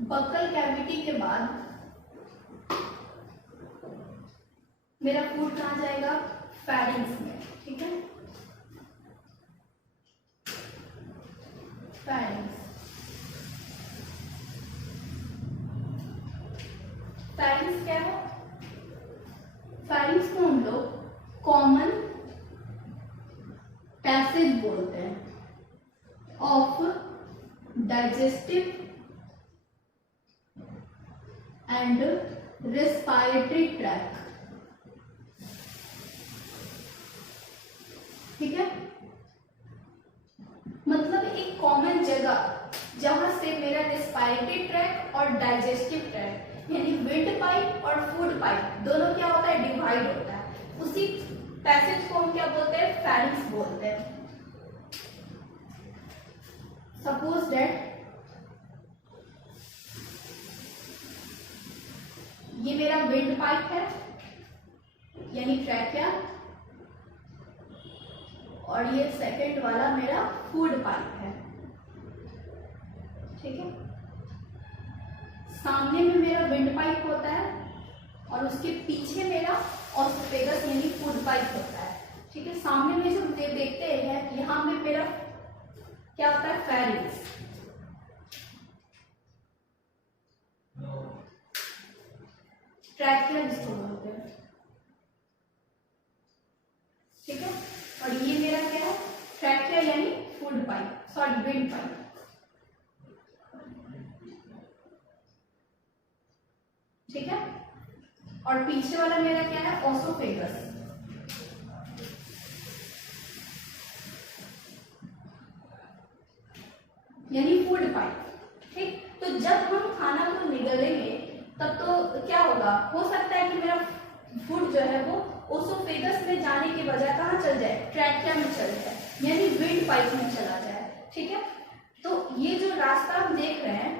Buccal cavity के बाद मेरा फूड कहाँ जाएगा? फैरिंग्स में, ठीक है। फैरिंग्स, फैरिंग्स क्या है? फैरिंग्स को हम लोग कॉमन पैसेज बोलते हैं of digestive and respiratory tract, ठीक है। मतलब एक कॉमन जगह जहां से मेरा रेस्पिरेटरी ट्रैक और डाइजेस्टिव ट्रैक यानी विंड पाइप और फूड पाइप दोनों क्या होता है? डिवाइड होता है। उसी पैसेज को हम क्या बोलते हैं? फैरिंग्स बोलते हैं। सपोज दैट ये मेरा विंड पाइप है यानी ट्रैकिया, और ये सेकंड वाला मेरा फूड पाइप है, ठीक है। सामने में मेरा विंड पाइप होता है और उसके पीछे मेरा ऑसोफेगस यानी फूड पाइप होता है, ठीक है। सामने में जो देखते हैं यहाँ में मेरा क्या होता है? फैरिंग्स, ट्रैकिया जिसको बोलते हैं, ठीक है। और ये मेरा क्या है? ट्रैकिया यानी food pipe, sorry wind pipe, ठीक है। और पीछे वाला मेरा क्या है? ऑसोफेगस, यानी फूड पाइप, ठीक। तो जब हम खाना को निगलेंगे तब तो क्या होगा? हो सकता है कि मेरा फूड जो है वो ओसोफेगस में जाने के बजाय कहाँ चल जाए? ट्रैकिया में चल जाए, यानी विंड पाइप में चला जाए, ठीक है। तो ये जो रास्ता हम देख रहे हैं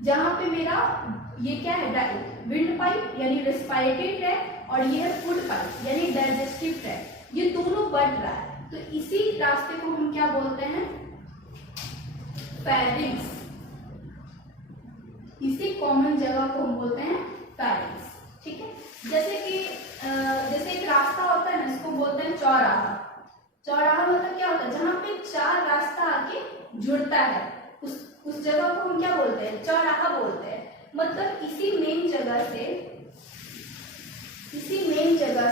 जहां पे मेरा ये क्या है? विंड पाइप यानी रेस्पिरेटरी ट्रैक, और ये है फूड पाइप यानी डाइजेस्टिव ट्रैक, ये दोनों बढ़ रहा है। तो इसी रास्ते को हम क्या बोलते हैं? फैरिंग्स। इसी कॉमन जगह को हम बोलते हैं फैरिंग्स, ठीक है। जैसे कि जैसे एक रास्ता होता है ना, इसको बोलते हैं चौराहा। चौराहा मतलब क्या होता है? जहां पे चार रास्ता आके जुड़ता है, उस जगह को हम क्या बोलते हैं? चौराहा बोलते हैं। मतलब इसी मेन जगह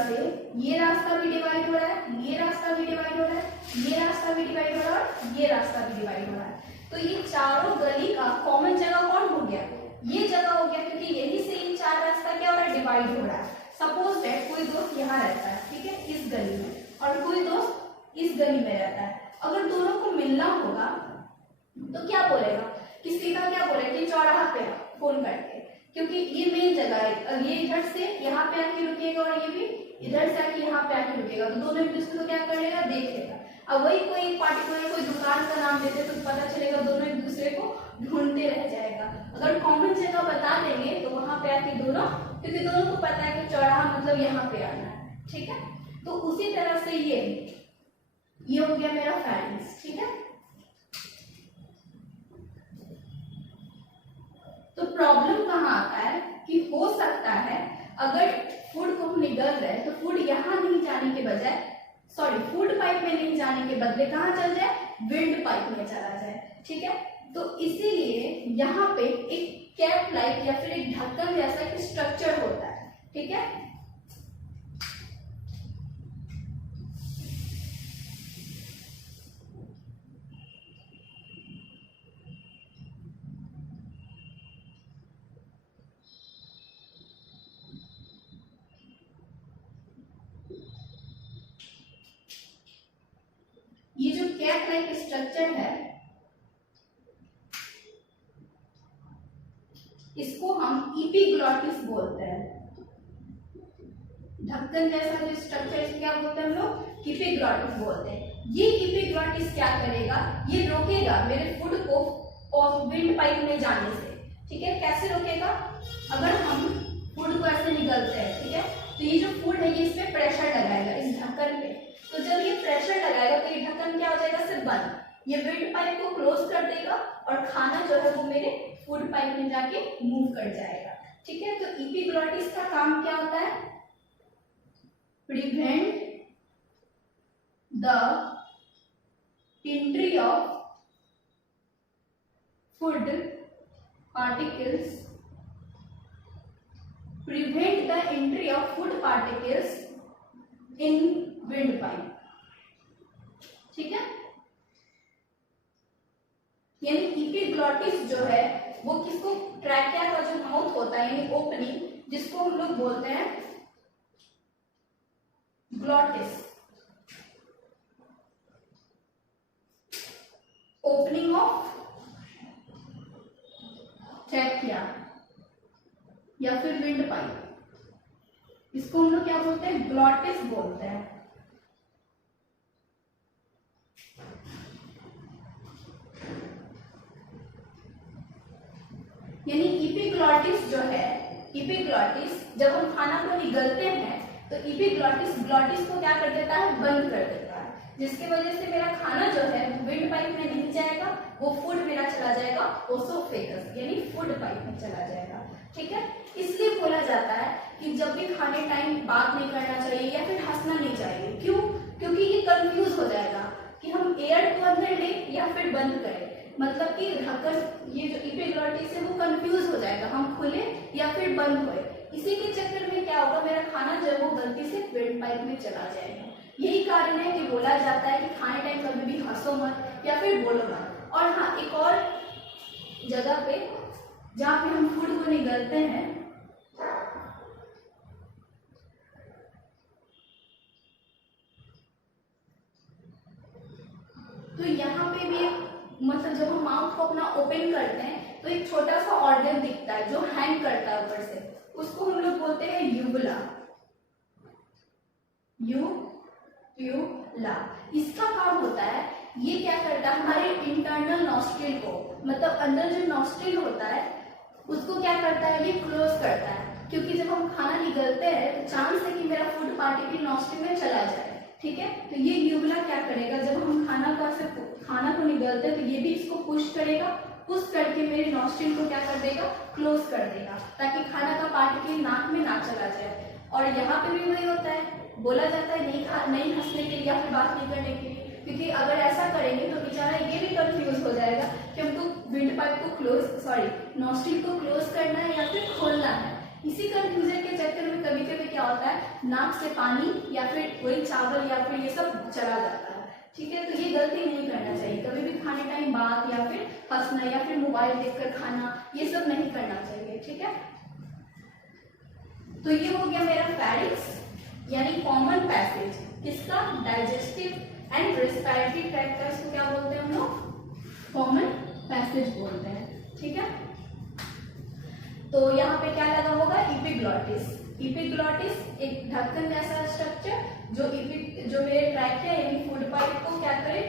से ये रास्ता भी डिवाइड हो रहा है, ये रास्ता भी डिवाइड हो रहा है, ये रास्ता भी डिवाइड हो रहा है, और ये रास्ता भी डिवाइड हो रहा है। तो ये चारों गली का कॉमन जगह कौन हो गया? ये जगह हो गया, क्योंकि यही से ये चार रास्ता क्या हो रहा है? डिवाइड हो रहा है। सपोज दैट कोई दोस्त यहाँ रहता है, ठीक है, इस गली में, और कोई दोस्त इस गली में रहता है। अगर दोनों को मिलना होगा तो क्या बोलेगा? कि सीधा क्या बोलेगा कि चौराहा पे फोन करके, क्योंकि ये मेन जगह है। ये इधर से यहाँ पे आके रुकेगा और ये भी इधर से आके यहाँ पे आके रुकेगा, तो दोनों एक दूसरे को क्या कर लेगा? देख लेगा। अब वही कोई पार्टिकुलर कोई दुकान का नाम देते तो पता चलेगा, दोनों एक दूसरे को ढूंढते रह जाएगा। अगर कॉमन जगह बता देंगे तो वहां पे आके दोनों, क्योंकि दोनों को पता है कि चौराहा मतलब यहाँ पे आना है, ठीक है। तो उसी तरह से ये हो गया मेरा फैरिंग्स, ठीक है। तो प्रॉब्लम कहाँ आता है कि हो सकता है अगर फूड को हम निगल रहे तो फूड यहाँ नहीं जाने के बजाय, सॉरी, फूड पाइप में नहीं जाने के बदले कहाँ चल जाए? विंड पाइप में चला जाए, ठीक है। तो इसीलिए यहाँ पे एक कैप लाइक या फिर एक ढक्कन जैसा एक स्ट्रक्चर होता है, ठीक है। ये जो कैप लाइक स्ट्रक्चर है इसको हम इपिग्लॉटिस बोलते हैं। ढक्कन जैसा जो स्ट्रक्चर इसको क्या बोलते हैं हम लोग? इपिग्लॉटिस बोलते हैं। ये इपिग्लॉटिस क्या करेगा? ये रोकेगा मेरे फूड को विंड पाइप में जाने से, ठीक है। कैसे रोकेगा? अगर हम फूड को ऐसे निकलते हैं, ठीक है, तो ये जो फूड है ये इस पे प्रेशर लगाएगा, इस ढक्कन पे। तो जब ये प्रेशर लगाएगा तो ये ढक्कन क्या हो जाएगा? सिर्फ बंद। ये विंड पाइप को क्लोज कर देगा और खाना जो है वो मेरे फूड पाइप में जाके मूव कर जाएगा। ठीक है, तो एपिग्लॉटिस का काम क्या होता है? Prevent the entry of food particles, prevent the entry of food particles in windpipe। ठीक है, यानी एपिग्लॉटिस जो है वो किसको, ट्रैकिया का जो माउथ होता है यानी ओपनिंग, जिसको हम लोग बोलते हैं ग्लॉटिस, ओपनिंग ऑफ ट्रैकिया या फिर विंड पाइप, इसको हम लोग क्या बोलते हैं? ग्लॉटिस बोलते हैं। यानी एपिग्लॉटिस जो है, एपिग्लॉटिस जब हम खाना को निगलते हैं तो एपिग्लॉटिस ग्लॉटिस को क्या कर देता है? बंद कर देता है, जिसकी वजह से मेरा खाना जो है विंड पाइप में नहीं जाएगा, वो फूड मेरा चला जाएगा ओसोफेगस यानी फूड पाइप में चला जाएगा। ठीक है, इसलिए बोला जाता है कि जब भी खाने टाइम बात नहीं करना चाहिए या फिर हंसना नहीं चाहिए। क्यों? क्योंकि ये कंफ्यूज हो जाएगा कि हम एयर को अंदर लें या फिर बंद करें, मतलब कि ढक्कन, ये जो एपिग्लॉटिस है वो कंफ्यूज हो जाएगा, हम खोले या फिर बंद होए। इसी के चक्कर में क्या होगा, मेरा खाना जो है वो गलती से विंड पाइप में चला जाएगा। यही कारण है कि बोला जाता है कि खाने टाइम कभी भी हंसो मत या फिर बोलो मत। और हाँ, एक और जगह पे जहाँ पे हम फूड को निगलते हैं, तो यहाँ पे भी मतलब जब हम माउथ को अपना ओपन करते हैं तो एक छोटा सा ऑर्गन दिखता है जो हैंग करता है ऊपर से, उसको हम लोग बोलते हैं यूबुला। यूबुला, इसका काम होता है, ये क्या करता है, हमारे इंटरनल नॉस्ट्रिल को, मतलब अंदर जो नॉस्ट्रिल होता है उसको क्या करता है, ये क्लोज करता है। क्योंकि जब हम खाना निगलते हैं तो चांस है कि मेरा फूड पार्टिकल नॉस्ट्रिल में चला जाए। ठीक है, तो ये यूबुला क्या करेगा, जब हम खाना को निगलते हैं तो ये भी इसको पुश करेगा, पुश करके मेरे नॉस्ट्रिल को क्या कर देगा, क्लोज कर देगा, ताकि खाना का पार्टिकल नाक में ना चला जाए। और यहाँ पे भी वही होता है, बोला जाता है नहीं हंसने के लिए या फिर बात नहीं करने के लिए, क्योंकि अगर ऐसा करेंगे तो बेचारा ये भी कंफ्यूज हो जाएगा कि हमको विंड पाइप को नॉस्ट्रिल को क्लोज करना है या फिर खोलना है। इसी कंफ्यूजन के चक्कर में कभी कभी क्या होता है, नाक से पानी या फिर वही चावल या फिर ये सब चला जाता है। ठीक है, तो ये गलती नहीं करना चाहिए, कभी भी खाने टाइम बात या फिर हंसना या फिर मोबाइल देखकर खाना, ये सब नहीं करना चाहिए। ठीक है, तो ये हो गया मेरा फैरिंक्स यानी कॉमन पैसेज, किसका, डाइजेस्टिव एंड रेस्पिरेटरी ट्रैक्ट का, इसको क्या बोलते हैं हम लोग, कॉमन पैसेज बोलते हैं। ठीक है, तो यहाँ पे क्या लगा होगा, एपिग्लॉटिस। एपिग्लॉटिस एक ढक्कन जैसा स्ट्रक्चर जो मेरे ट्रैकिया यानी फूड पाइप को क्या करे,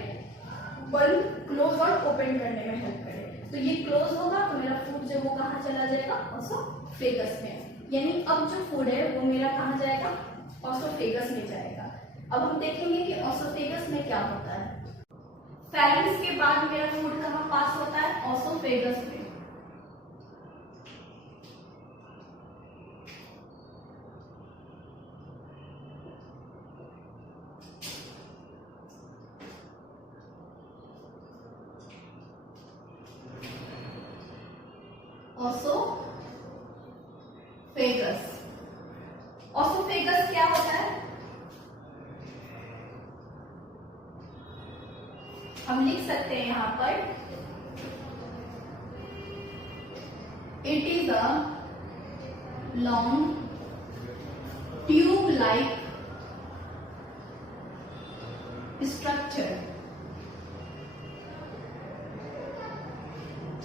बंद, क्लोज और ओपन करने में हेल्प करे। तो ये क्लोज होगा तो मेरा फूड जो वो कहाँ चला जाएगा, ओसोफेगस में। यानी अब जो फूड है वो मेरा कहाँ जाएगा, ओसोफेगस में जाएगा। अब हम देखेंगे कि ओसोफेगस में क्या होता है। फैरिंक्स के बाद मेरा फूड कहाँ पास होता है, ओसोफेगस में। ओसोफेगस क्या होता है, हम लिख सकते हैं यहाँ पर, it is a long tube like structure.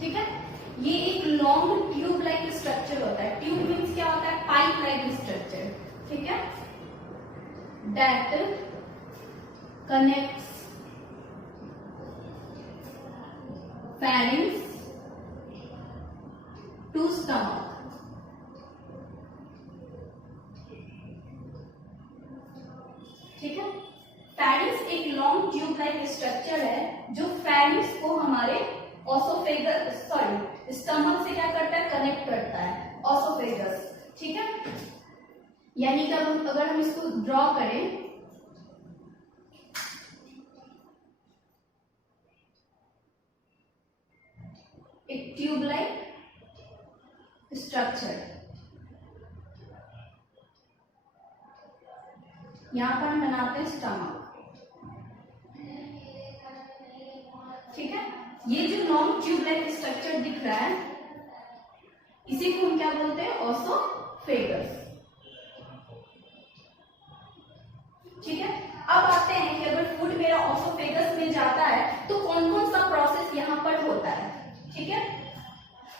ठीक है, ये एक लॉन्ग ट्यूब लाइक स्ट्रक्चर होता है। ट्यूब मीन्स क्या होता है, पाइप लाइक स्ट्रक्चर। ठीक है, that connects pharynx to stomach। ठीक है, pharynx एक लॉन्ग ट्यूब लाइक स्ट्रक्चर है जो ऑसोफेगस, सॉरी, स्टमक से क्या करता है, कनेक्ट करता है, ऑसोफेगस, ठीक है। यानी कि अगर हम इसको ड्रॉ करें, एक ट्यूब लाइक स्ट्रक्चर, यहां पर हम बनाते हैं स्टमक, ठीक है। ये जो लॉन्ग ट्यूब लाइक स्ट्रक्चर दिख रहा है, इसी को हम क्या बोलते हैं, ऑसोफेगस, ठीक है। अब आते हैं कि अगर फूड मेरा ऑसोफेगस में जाता है तो कौन कौन सा प्रोसेस यहाँ पर होता है, ठीक है।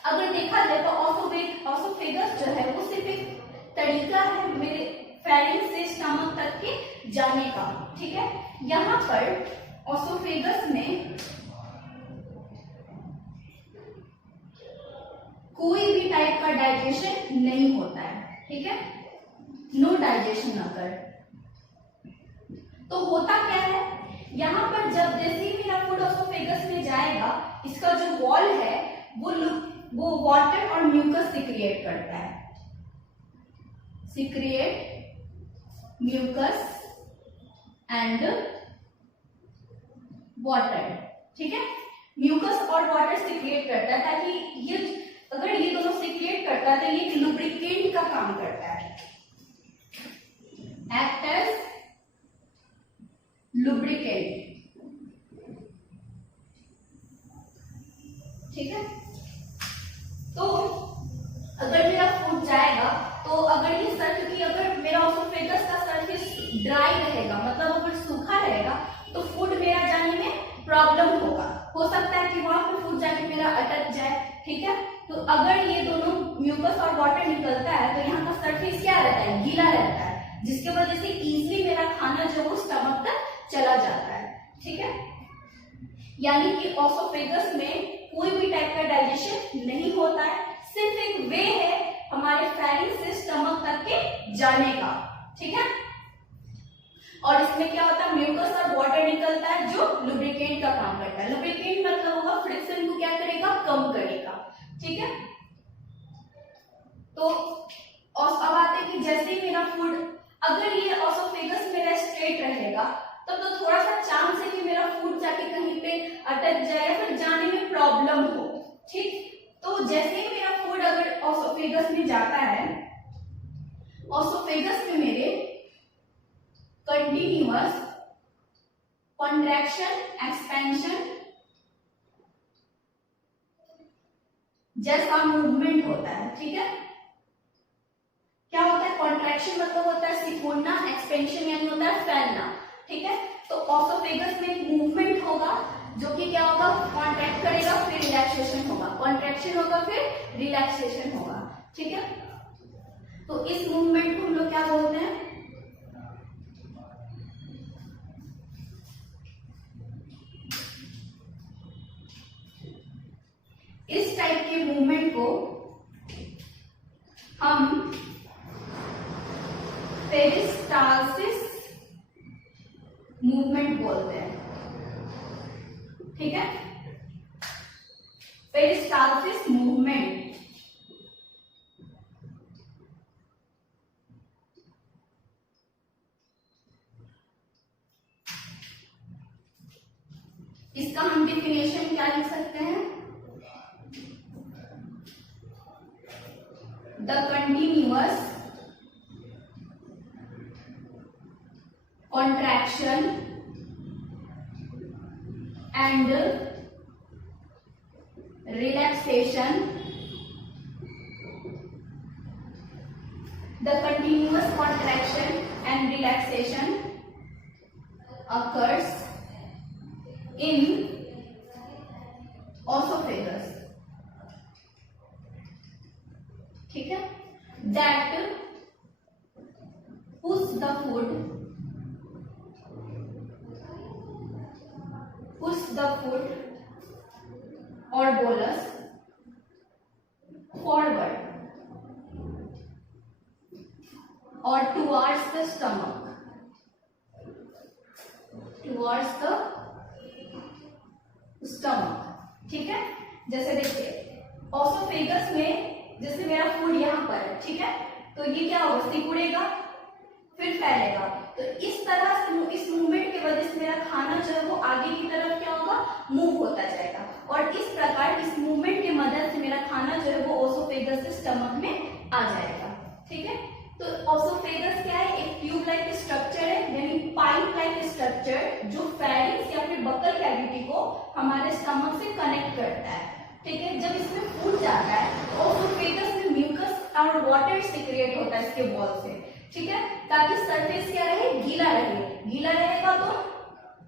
अगर देखा जाए तो ऑसोफेगस जो है वो सिर्फ एक तरीका है मेरे फेरिंक्स से स्टमक तक के जाने का, ठीक है। यहाँ पर ऑसोफेगस में कोई भी टाइप का डाइजेशन नहीं होता है, ठीक है, नो डाइजेशन अकर। तो होता क्या है, यहाँ पर जब जैसे ही मेरा फूड ऑसोफेगस में जाएगा, इसका जो वॉल है वो वाटर और म्यूकस सिक्रिएट करता है, सिक्रिएट म्यूकस एंड वाटर, ठीक है। म्यूकस और वाटर सिक्रिएट करता है ताकि ये, अगर ये दोनों सिक्रिएट करता है तो ये लुब्रिकेंट का काम करता है, एक्ट एज लुब्रिकेंट, ठीक है। तो अगर मेरा फूड जाएगा तो अगर ये क्योंकि अगर मेरा ऑसोफेगस का सरफेस ड्राई रहेगा, मतलब अगर सूखा रहेगा, तो फूड मेरा जाने में प्रॉब्लम होगा, हो सकता है कि वहां पर फूड जाके मेरा अटक जाए, ठीक है। तो अगर ये दोनों म्यूकस और वाटर निकलता है तो यहाँ का सरफेस क्या रहता है, गीला रहता है, जिसके वजह से इजीली मेरा खाना जो है स्टमक तक चला जाता है, ठीक है। यानी कि ऑसोफेगस में कोई भी टाइप का डाइजेशन नहीं होता है, सिर्फ एक वे है हमारे फेरिंक्स से स्टमक तक के जाने का, ठीक है। और इसमें क्या होता है, म्यूकस और वाटर निकलता है जो लुब्रिकेंट का काम करता है। लुब्रिकेंट मतलब होगा फ्रिक्शन को क्या करेगा, कम करेगा, ठीक है। तो अब आते हैं कि जैसे ही मेरा फूड, अगर ये ऑसोफेगस मेरा स्ट्रेट रहेगा तब तो थोड़ा सा चांस है कि मेरा फूड जाके कहीं पे अटक जाए या फिर जाने में प्रॉब्लम हो, ठीक। तो जैसे ही मेरा फूड अगर ऑसोफेगस में जाता है, ऑसोफेगस में मेरे कंटिन्यूअस कॉन्ट्रैक्शन एक्सपेंशन जैसा मूवमेंट होता है, ठीक है। क्या होता है, कॉन्ट्रैक्शन मतलब होता है सिकुड़ना, एक्सपेंशन यानी होता है फैलना, ठीक है। तो ऑसोफेगस में एक मूवमेंट होगा जो कि क्या होगा, कॉन्ट्रैक्ट करेगा फिर रिलैक्सेशन होगा, कॉन्ट्रैक्शन होगा फिर रिलैक्सेशन होगा, ठीक है। तो इस मूवमेंट को हम लोग क्या बोलते हैं, इस टाइप के मूवमेंट को हम पेरिस्टाल्सिस मूवमेंट बोलते हैं, ठीक है। पेरिस्टाल्सिस मूवमेंट इसका हम डेफिनेशन क्या लिख सकते हैं, the continuous contraction and relaxation, the continuous contraction and relaxation occurs in esophagus, ठीक है, that push the food or bolus forward or towards the stomach, ठीक है। जैसे देखिए ऑसोफेगस में जैसे मेरा फूड यहाँ पर है, ठीक है, तो ये क्या होगा, सिकुड़ेगा फिर फैलेगा। तो इस तरह से इस मूवमेंट की वजह से मेरा खाना जो है वो आगे की तरफ क्या होगा, मूव होता जाएगा, और इस प्रकार इस मूवमेंट की मदद से मेरा खाना जो है वो ऑसोफेगस से स्टमक में आ जाएगा। ठीक है, तो ऑसोफेगस क्या है, एक ट्यूब लाइक स्ट्रक्चर है, यानी पाइप लाइक स्ट्रक्चर जो फेरिंक्स या फिर बक्कल कैविटी को हमारे स्टमक से कनेक्ट करता है। ठीक है, जब इसमें फूड जाता है तो ऑसोफेगस में म्यूकस और वाटर सिक्रिएट होता है इसके वॉल से। ठीक है, ताकि सरफेस क्या रहे, गीला रहे। गीला रहेगा तो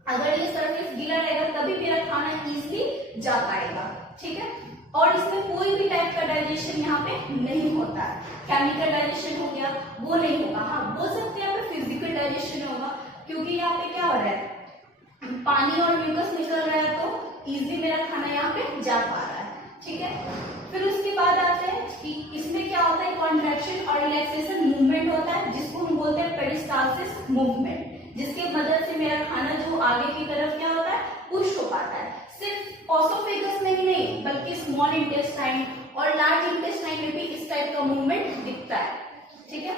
अगर ये सरफेस गीला रहेगा तभी मेरा खाना इजीली जा पाएगा। ठीक है, और इसमें कोई भी टाइप का डाइजेशन यहाँ पे नहीं होता है। केमिकल डाइजेशन हो गया वो नहीं होगा, हाँ बोल सकते हैं यहाँ पे फिजिकल डाइजेशन होगा, क्योंकि यहाँ पे क्या हो रहा है, पानी और म्यूकस निकल रहा है तो इजीली मेरा खाना यहाँ पे जा पा रहा है। ठीक है, फिर उसके बाद आते हैं कि इसमें क्या होता है, कॉन्ट्रैक्शन और रिलैक्सेशन मूवमेंट होता है, जिसको हम बोलते हैं पेरिस्टाल्सिस मूवमेंट, जिसके मदद से मेरा खाना जो आगे की तरफ क्या होता है, पुश हो पाता है। सिर्फ ऑसोफेगस में ही नहीं बल्कि स्मॉल इंटेस्टाइन और लार्ज इंटेस्टाइन में भी इस टाइप का मूवमेंट दिखता है। ठीक है,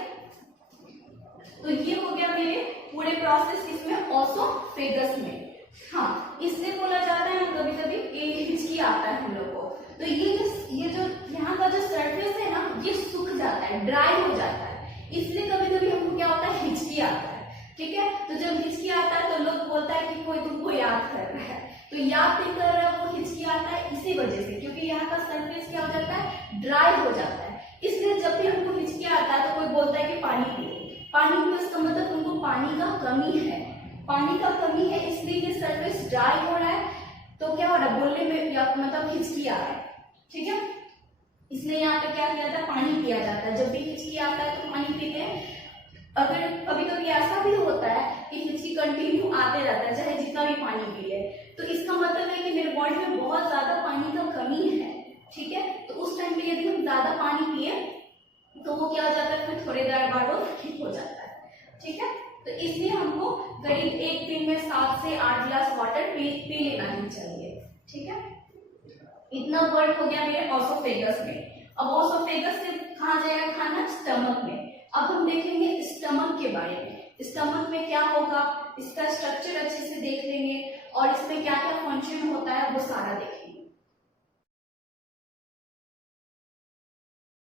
तो ये हो गया मेरे पूरे प्रोसेस इसमें ऑसोफेगस में। हाँ, इसलिए बोला जाता है कभी कभी हिचकी आता है हम लोग को, तो ये जो यहाँ का जो सरफेस है ना ये सूख जाता है, ड्राई हो जाता है, इसलिए कभी कभी हमको क्या होता है, हिचकी आता है। ठीक है, तो जब हिचकी आता है तो लोग बोलता है कि कोई तुमको याद कर रहा है, तो याद नहीं कर रहा है वो हिचकी आता है इसी वजह से, क्योंकि यहाँ का सरफेस क्या हो जाता है, ड्राई हो जाता है। इसलिए जब भी हमको हिचकी आता है तो कोई बोलता है कि पानी पिए, पानी पिए इसका मतलब तुमको पानी का कमी है, पानी का कमी है इसलिए ये सरफेस ड्राई हो रहा है, तो क्या हो रहा है, बोलने में या मतलब हिचकी आ रहा है। ठीक है, इसलिए यहाँ पे क्या किया जाता है, पानी पिया जाता है। जब भी हिचकी आता है तो पानी पीते हैं। अगर कभी कभी ऐसा भी होता है कि हिचकी कंटिन्यू आते रहता है चाहे जितना भी पानी पी ले, तो इसका मतलब है कि मेरे बॉडी में बहुत ज्यादा पानी का कमी है। ठीक है, तो उस टाइम पे यदि हम ज्यादा पानी पिए तो वो क्या हो जाता है, फिर थोड़ी देर बाद वो ठीक हो जाता है। ठीक है, तो इसलिए हमको करीब एक दिन में 7 से 8 गिलास वाटर पी लेना ही चाहिए। ठीक है, इतना वर्क हो गया मेरे ऑसोफेगस में। अब ऑसोफेगस से कहाँ जाएगा खाना, स्टमक में। अब हम देखेंगे स्टमक के बारे में, स्टमक में क्या होगा, इसका स्ट्रक्चर अच्छे से देख लेंगे और इसमें क्या क्या फंक्शन होता है वो सारा देखेंगे।